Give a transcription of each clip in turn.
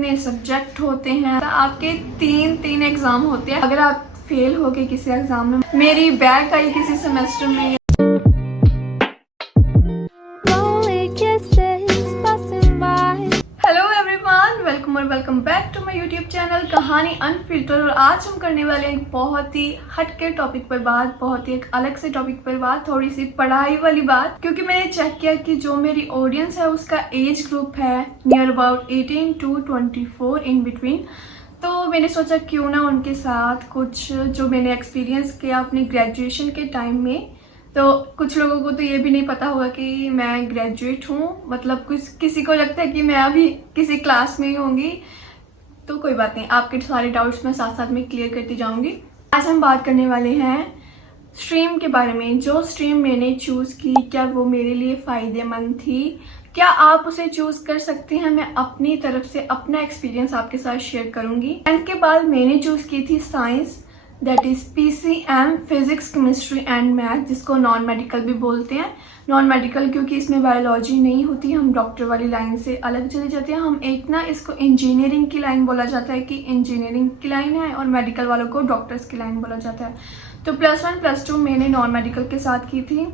कितने सब्जेक्ट होते हैं। आपके तीन एग्जाम होते हैं। अगर आप फेल हो गए किसी एग्जाम में, मेरी बैक आई किसी सेमेस्टर में, हेलो एवरीवन, वेलकम और welcome back to my YouTube channel Kahani unfilter. और आज हम करने वाले हैं एक बहुत ही हटके टॉपिक पर बात, बहुत ही एक अलग से टॉपिक पर बात, थोड़ी सी पढ़ाई वाली बात। क्योंकि मैंने चेक किया कि जो मेरी ऑडियंस है उसका एज ग्रुप है near about 18 to 24 in between. तो मैंने सोचा क्यों ना उनके साथ कुछ जो मैंने एक्सपीरियंस किया अपनी ग्रेजुएशन के टाइम में। तो कुछ लोगों को तो ये भी नहीं पता होगा कि मैं ग्रेजुएट हूँ, मतलब कुछ किसी को लगता है कि मैं अभी किसी क्लास में ही होंगी। तो कोई बात नहीं, आपके सारे डाउट्स मैं साथ साथ में क्लियर करती जाऊंगी। आज हम बात करने वाले हैं स्ट्रीम के बारे में। जो स्ट्रीम मैंने चूज़ की, क्या वो मेरे लिए फ़ायदेमंद थी, क्या आप उसे चूज़ कर सकते हैं। मैं अपनी तरफ से अपना एक्सपीरियंस आपके साथ शेयर करूंगी। 10th के बाद मैंने चूज़ की थी science, that is PCM, physics chemistry and math, जिसको नॉन मेडिकल भी बोलते हैं। नॉन मेडिकल क्योंकि इसमें बायोलॉजी नहीं होती, हम डॉक्टर वाली लाइन से अलग चले जाते हैं। हम एक ना इसको इंजीनियरिंग की लाइन बोला जाता है कि इंजीनियरिंग की लाइन है, और मेडिकल वालों को डॉक्टर्स की लाइन बोला जाता है। तो +1 +2 मैंने नॉन मेडिकल के साथ की थी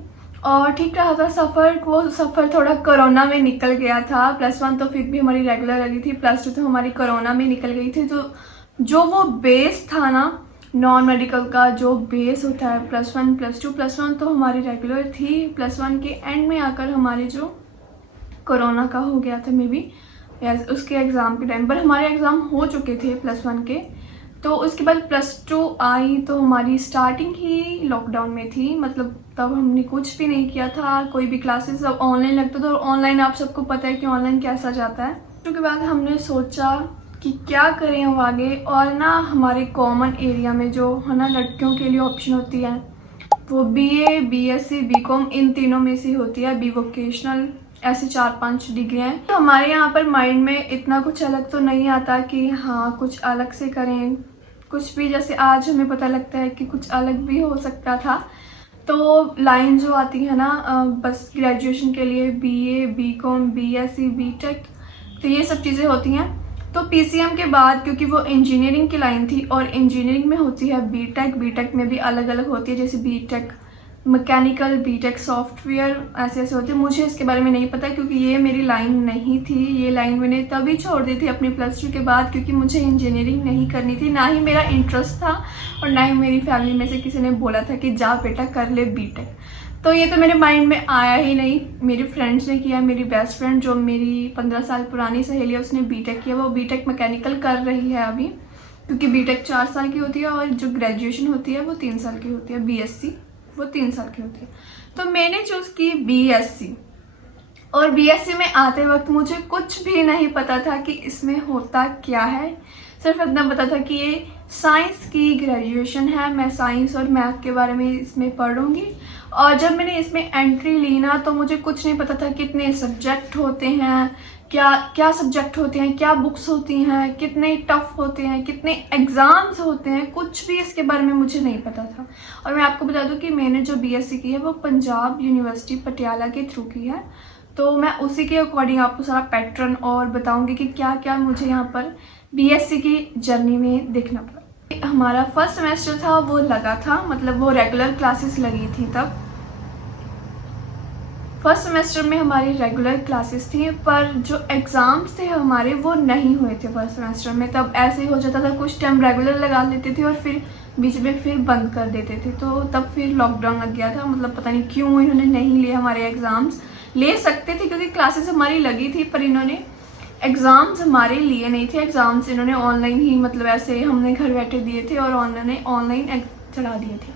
और ठीक रहा था सफ़र। वो सफ़र थोड़ा कोरोना में निकल गया था। +1 तो फिर भी हमारी रेगुलर लगी थी, +2 तो हमारी कोरोना में निकल गई थी। तो जो वो बेस था ना, नॉन मेडिकल का जो बेस होता है +1 +2, +1 तो हमारी रेगुलर थी। +1 के एंड में आकर हमारे जो कोरोना का हो गया था मे बी, उसके एग्ज़ाम के टाइम पर हमारे एग्ज़ाम हो चुके थे +1 के। तो उसके बाद +2 आई तो हमारी स्टार्टिंग ही लॉकडाउन में थी, मतलब तब हमने कुछ भी नहीं किया था, कोई भी क्लासेस सब ऑनलाइन लगता था। और ऑनलाइन आप सबको पता है कि ऑनलाइन कैसा जाता है। उसके बाद हमने सोचा कि क्या करें हम आगे। और ना हमारे कॉमन एरिया में जो है ना लड़कियों के लिए ऑप्शन होती है वो BA, BSc, BCom इन तीनों में से होती है, बी वोकेशनल, ऐसे 4-5 डिग्रियाँ हैं। तो हमारे यहाँ पर माइंड में इतना कुछ अलग तो नहीं आता कि हाँ कुछ अलग से करें, कुछ भी। जैसे आज हमें पता लगता है कि कुछ अलग भी हो सकता था। तो लाइन जो आती है ना बस ग्रेजुएशन के लिए BA, BCom, BSc, BTech, तो ये सब चीज़ें होती हैं। तो PCM के बाद क्योंकि वो इंजीनियरिंग की लाइन थी, और इंजीनियरिंग में होती है BTech में भी अलग अलग होती है, जैसे BTech मैकेनिकल, BTech सॉफ्टवेयर, ऐसे ऐसे होते हैं। मुझे इसके बारे में नहीं पता क्योंकि ये मेरी लाइन नहीं थी। ये लाइन मैंने तभी छोड़ दी थी अपनी +2 के बाद, क्योंकि मुझे इंजीनियरिंग नहीं करनी थी, ना ही मेरा इंटरेस्ट था, और ना ही मेरी फैमिली में से किसी ने बोला था कि जा बेटा कर ले BTech। तो ये तो मेरे माइंड में आया ही नहीं। मेरी फ्रेंड्स ने किया, मेरी बेस्ट फ्रेंड जो मेरी 15 साल पुरानी सहेली है उसने BTech किया। वो BTech मैकेनिकल कर रही है अभी, क्योंकि BTech 4 साल की होती है और जो ग्रेजुएशन होती है वो 3 साल की होती है। BSc वो 3 साल की होती है। तो मैंने चूज़ की BSc, और BSc में आते वक्त मुझे कुछ भी नहीं पता था कि इसमें होता क्या है। सिर्फ इतना पता था कि ये साइंस की ग्रेजुएशन है, मैं साइंस और मैथ के बारे में इसमें पढ़ूंगी। और जब मैंने इसमें एंट्री ली ना तो मुझे कुछ नहीं पता था कितने सब्जेक्ट होते हैं, क्या सब्जेक्ट होते हैं, क्या बुक्स होती हैं, कितने टफ होते हैं, कितने एग्ज़ाम्स होते हैं, कुछ भी इसके बारे में मुझे नहीं पता था। और मैं आपको बता दूं कि मैंने जो BSc की है वो पंजाब यूनिवर्सिटी पटियाला के थ्रू की है। तो मैं उसी के अकॉर्डिंग आपको सारा पैटर्न और बताऊंगी कि क्या क्या मुझे यहाँ पर BSc की जर्नी में देखना पड़ा। हमारा फर्स्ट सेमेस्टर था वो लगा था, मतलब वो रेगुलर क्लासेस लगी थी तब। फर्स्ट सेमेस्टर में हमारी रेगुलर क्लासेस थी, पर जो एग्ज़ाम्स थे हमारे वो नहीं हुए थे फर्स्ट सेमेस्टर में। तब ऐसे ही हो जाता था, कुछ टाइम रेगुलर लगा लेते थे और फिर बीच में फिर बंद कर देते थे। तो तब फिर लॉकडाउन लग गया था, मतलब पता नहीं क्यों इन्होंने नहीं लिए हमारे एग्ज़ाम्स। ले सकते थे क्योंकि क्लासेस हमारी लगी थी, पर इन्होंने एग्ज़ाम्स हमारे लिए नहीं थे। एग्ज़ाम्स इन्होंने ऑनलाइन ही, मतलब ऐसे हमने घर बैठे दिए थे और उन्होंने ऑनलाइन चढ़ा दिए थे।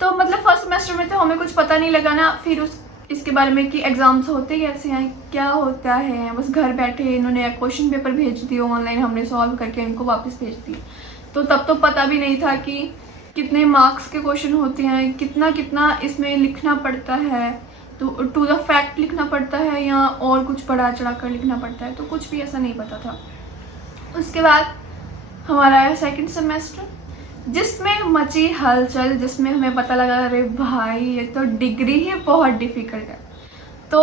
तो मतलब फर्स्ट सेमेस्टर में तो हमें कुछ पता नहीं लगा ना फिर इसके बारे में कि एग्ज़ाम्स होते कैसे हैं, क्या होता है। बस घर बैठे इन्होंने क्वेश्चन पेपर भेज दिए ऑनलाइन, हमने सॉल्व करके इनको वापस भेज दिए। तो तब तो पता भी नहीं था कि कितने मार्क्स के क्वेश्चन होते हैं, कितना कितना इसमें लिखना पड़ता है, तो टू द फैक्ट लिखना पड़ता है या और कुछ बढ़ा चढ़ा कर लिखना पड़ता है, तो कुछ भी ऐसा नहीं पता था। उसके बाद हमारा आया सेकंड सेमेस्टर, जिसमें मची हलचल, जिसमें हमें पता लगा अरे भाई ये तो डिग्री ही बहुत डिफ़िकल्ट है। तो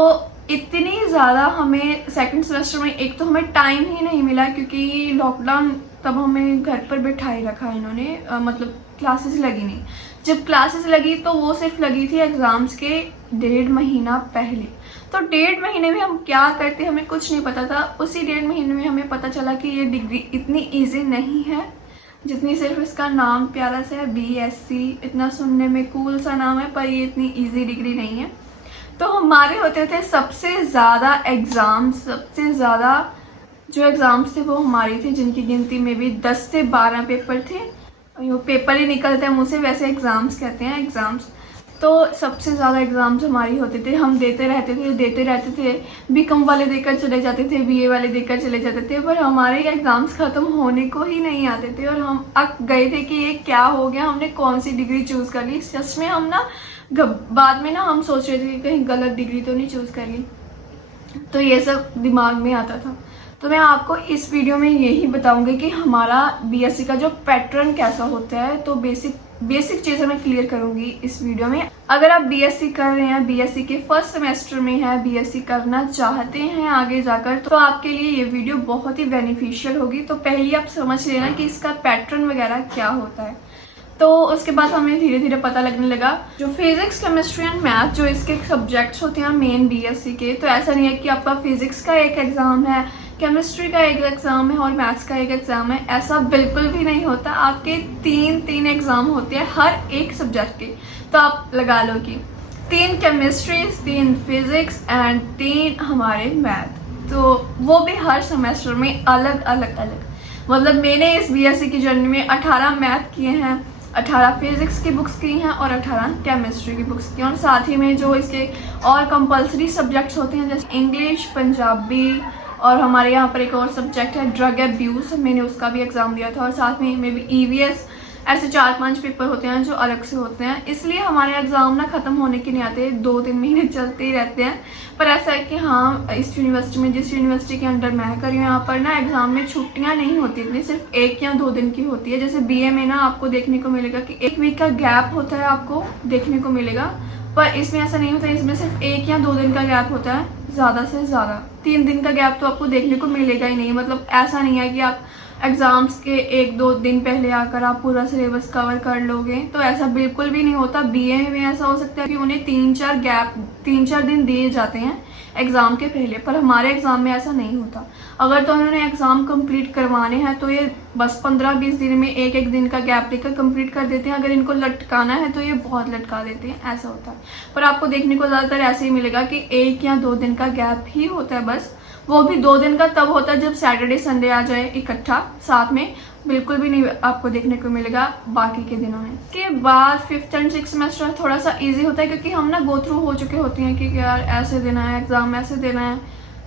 इतनी ज़्यादा हमें सेकंड सेमेस्टर में, एक तो हमें टाइम ही नहीं मिला क्योंकि लॉकडाउन, तब हमें घर पर बैठाए रखा इन्होंने, मतलब क्लासेस लगी नहीं। जब क्लासेस लगी तो वो सिर्फ लगी थी एग्ज़ाम्स के 1.5 महीना पहले। तो 1.5 महीने में हम क्या करते हमें कुछ नहीं पता था। उसी 1.5 महीने में हमें पता चला कि ये डिग्री इतनी ईजी नहीं है जितनी सिर्फ इसका नाम प्यारा सा है, BSc। इतना सुनने में कूल सा नाम है, पर ये इतनी ईजी डिग्री नहीं है। तो हमारे होते थे सबसे ज़्यादा एग्ज़ाम्स, सबसे ज़्यादा जो एग्ज़ाम्स थे वो हमारी थी, जिनकी गिनती में भी 10 से 12 पेपर थे। वो पेपर ही निकलते हैं मुँह से, वैसे एग्ज़ाम्स कहते हैं एग्ज़ाम्स। तो सबसे ज़्यादा एग्ज़ाम्स हमारी होते थे, हम देते रहते थे। बीकॉम वाले देकर चले जाते थे, BA वाले देकर चले जाते थे, पर हमारे एग्ज़ाम्स ख़त्म होने को ही नहीं आते थे और हम अक गए थे कि ये क्या हो गया, हमने कौन सी डिग्री चूज़ कर ली। सच में हम ना बाद में ना हम सोच रहे थे कि कहीं गलत डिग्री तो नहीं चूज़ कर ली। तो ये सब दिमाग में आता था। तो मैं आपको इस वीडियो में यही बताऊंगी कि हमारा BSc का जो पैटर्न कैसा होता है। तो बेसिक चीज़ें मैं क्लियर करूंगी इस वीडियो में। अगर आप BSc कर रहे हैं, BSc के फर्स्ट सेमेस्टर में है, BSc करना चाहते हैं आगे जाकर, तो आपके लिए ये वीडियो बहुत ही बेनिफिशियल होगी। तो पहले आप समझ लेना कि इसका पैटर्न वगैरह क्या होता है। तो उसके बाद हमें धीरे धीरे पता लगने लगा जो फिजिक्स, केमिस्ट्री एंड मैथ जो इसके सब्जेक्ट्स होते हैं मेन BSc के, तो ऐसा नहीं है कि आपका फिजिक्स का एक एग्ज़ाम है, केमिस्ट्री का एक एग्ज़ाम है और मैथ्स का एक एग्ज़ाम है। ऐसा बिल्कुल भी नहीं होता। आपके तीन एग्ज़ाम होते हैं हर एक सब्जेक्ट के। तो आप लगा लो कि 3 केमिस्ट्री, 3 फिजिक्स एंड 3 हमारे मैथ। तो वो भी हर सेमेस्टर में अलग अलग। मतलब मैंने इस BSc की जर्नी में 18 मैथ किए हैं, 18 फिजिक्स की बुक्स की हैं और 18 केमिस्ट्री की बुक्स की हैं। और साथ ही में जो इसके और कंपलसरी सब्जेक्ट्स होते हैं जैसे इंग्लिश, पंजाबी, और हमारे यहाँ पर एक और सब्जेक्ट है ड्रग एब्यूज़, मैंने उसका भी एग्ज़ाम दिया था। और साथ में भी EVS, ऐसे 4-5 पेपर होते हैं जो अलग से होते हैं। इसलिए हमारे एग्ज़ाम ना ख़त्म होने के नहीं आते, 2-3 महीने चलते ही रहते हैं। पर ऐसा है कि हाँ, इस यूनिवर्सिटी में, जिस यूनिवर्सिटी के अंडर मैं कर रही हूँ, यहाँ पर ना एग्ज़ाम में छुट्टियाँ नहीं होती इतनी, सिर्फ 1 या 2 दिन की होती है। जैसे BA में ना आपको देखने को मिलेगा कि 1 वीक का गैप होता है, आपको देखने को मिलेगा। पर इसमें ऐसा नहीं होता, इसमें सिर्फ 1 या 2 दिन का गैप होता है, ज़्यादा से ज़्यादा 3 दिन का गैप तो आपको देखने को मिलेगा ही नहीं। मतलब ऐसा नहीं है कि आप एग्ज़ाम्स के 1-2 दिन पहले आकर आप पूरा सिलेबस कवर कर लोगे, तो ऐसा बिल्कुल भी नहीं होता। BA में ऐसा हो सकता है कि उन्हें 3-4 दिन दिए जाते हैं एग्ज़ाम के पहले, पर हमारे एग्ज़ाम में ऐसा नहीं होता। अगर तो उन्होंने एग्ज़ाम कंप्लीट करवाने हैं तो ये बस 15-20 दिन में 1-1 दिन का गैप लेकर कंप्लीट कर देते हैं। अगर इनको लटकाना है तो ये बहुत लटका देते हैं, ऐसा होता है। पर आपको देखने को ज़्यादातर ऐसे ही मिलेगा कि 1 या 2 दिन का गैप ही होता है बस। वो भी 2 दिन का तब होता है जब सैटरडे संडे आ जाए इकट्ठा साथ में, बिल्कुल भी नहीं आपको देखने को मिलेगा बाकी के दिनों में। इसके बाद 5th एंड 6th सेमेस्टर थोड़ा सा इजी होता है क्योंकि हम ना गो थ्रू हो चुके होते हैं कि यार ऐसे देना है एग्ज़ाम, ऐसे देना है,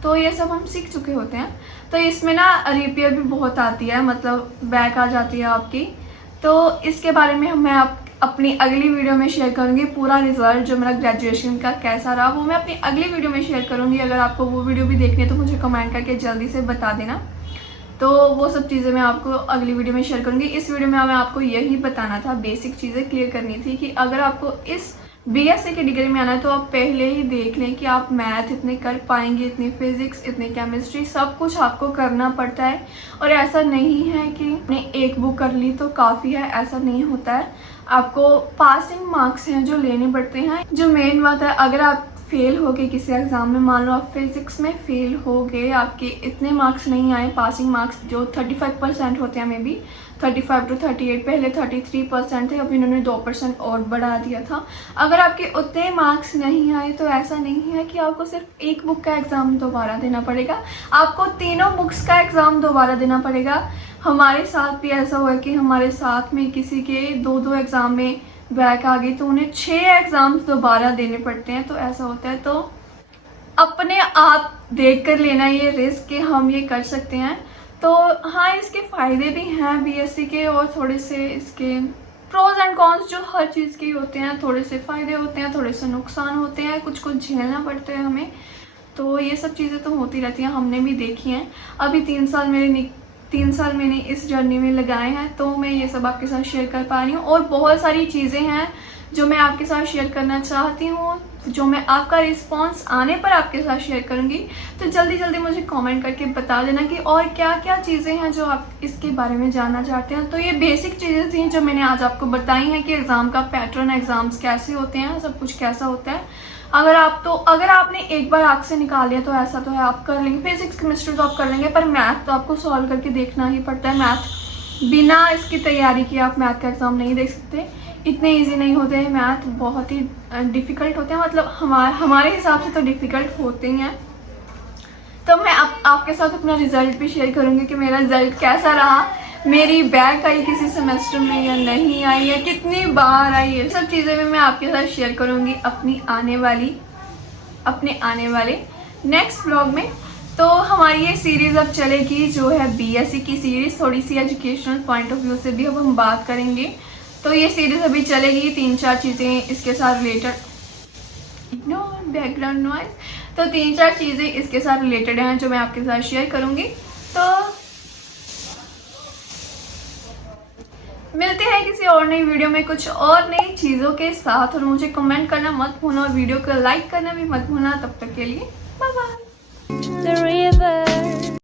तो ये सब हम सीख चुके होते हैं। तो इसमें ना रिपेयर भी बहुत आती है, मतलब बैक आ जाती है आपकी। तो इसके बारे में मैं अपनी अगली वीडियो में शेयर करूंगी। पूरा रिजल्ट जो मेरा ग्रेजुएशन का कैसा रहा वो मैं अपनी अगली वीडियो में शेयर करूंगी। अगर आपको वो वीडियो भी देखनी है तो मुझे कमेंट करके जल्दी से बता देना। तो वो सब चीज़ें मैं आपको अगली वीडियो में शेयर करूंगी। इस वीडियो में मैं आपको यही बताना था, बेसिक चीज़ें क्लियर करनी थी कि अगर आपको इस BSc की डिग्री में आना है तो आप पहले ही देख लें कि आप मैथ इतने कर पाएंगे, इतनी फिजिक्स, इतनी केमिस्ट्री, सब कुछ आपको करना पड़ता है। और ऐसा नहीं है कि आपने एक बुक कर ली तो काफ़ी है, ऐसा नहीं होता है। आपको पासिंग मार्क्स हैं जो लेने पड़ते हैं। जो मेन बात है, अगर आप फेल हो गए किसी एग्ज़ाम में, मान लो आप फिजिक्स में फेल हो गए, आपके इतने मार्क्स नहीं आए, पासिंग मार्क्स जो 35% होते हैं, मे बी 35 to 38, पहले 33% थे, अब इन्होंने 2% और बढ़ा दिया था। अगर आपके उतने मार्क्स नहीं आए तो ऐसा नहीं है कि आपको सिर्फ एक बुक का एग्ज़ाम दोबारा देना पड़ेगा, आपको तीनों बुक्स का एग्ज़ाम दोबारा देना पड़ेगा। हमारे साथ भी ऐसा हुआ कि हमारे साथ में किसी के 2-2 एग्ज़ाम में बैक आ गई तो उन्हें 6 एग्ज़ाम्स दोबारा देने पड़ते हैं। तो ऐसा होता है। तो अपने आप देख कर लेना ये रिस्क कि हम ये कर सकते हैं। तो हाँ, इसके फ़ायदे भी हैं BSc के, और थोड़े से इसके प्रोज एंड कॉन्स जो हर चीज़ के होते हैं। थोड़े से फ़ायदे होते हैं, थोड़े से नुकसान होते हैं, कुछ झेलना पड़ता है हमें। तो ये सब चीज़ें तो होती रहती हैं, हमने भी देखी हैं। अभी 3 साल मेरे 3 साल मैंने इस जर्नी में लगाए हैं, तो मैं ये सब आपके साथ शेयर कर पा रही हूँ। और बहुत सारी चीज़ें हैं जो मैं आपके साथ शेयर करना चाहती हूँ, जो मैं आपका रिस्पांस आने पर आपके साथ शेयर करूँगी। तो जल्दी जल्दी मुझे कमेंट करके बता देना कि और क्या क्या चीज़ें हैं जो आप इसके बारे में जानना चाहते हैं। तो ये बेसिक चीज़ें थी जो मैंने आज आपको बताई हैं कि एग्ज़ाम का पैटर्न, एग्ज़ाम्स कैसे होते हैं, सब कुछ कैसा होता है। अगर आपने एक बार आँख से निकाल लिया तो ऐसा तो है आप कर लेंगे, फिजिक्स केमिस्ट्री तो आप कर लेंगे, पर मैथ तो आपको सॉल्व करके देखना ही पड़ता है। मैथ बिना इसकी तैयारी किए आप मैथ का एग्ज़ाम नहीं देख सकते। इतने इजी नहीं होते हैं मैथ, बहुत ही डिफ़िकल्ट होते हैं, मतलब हमारे हिसाब से तो डिफ़िकल्ट होते ही हैं। तो मैं आपके साथ अपना रिज़ल्ट भी शेयर करूँगी कि मेरा रिज़ल्ट कैसा रहा, मेरी बैक आई किसी सेमेस्टर में या नहीं आई है, कितनी बार आई है, सब चीज़ें भी मैं आपके साथ शेयर करूँगी अपने आने वाले नेक्स्ट व्लॉग में। तो हमारी ये सीरीज़ अब चलेगी जो है बीएससी की सीरीज़, थोड़ी सी एजुकेशनल पॉइंट ऑफ व्यू से भी अब हम बात करेंगे। तो ये सीरीज़ अभी चलेगी, 3-4 चीज़ें इसके साथ रिलेटेड, इग्नोर बैकग्राउंड नॉइज, तो 3-4 चीज़ें इसके साथ रिलेटेड हैं जो मैं आपके साथ शेयर करूँगी। तो मिलते हैं किसी और नई वीडियो में कुछ और नई चीज़ों के साथ, और मुझे कमेंट करना मत भूलना और वीडियो को लाइक करना भी मत भूलना। तब तक के लिए बाय बाय।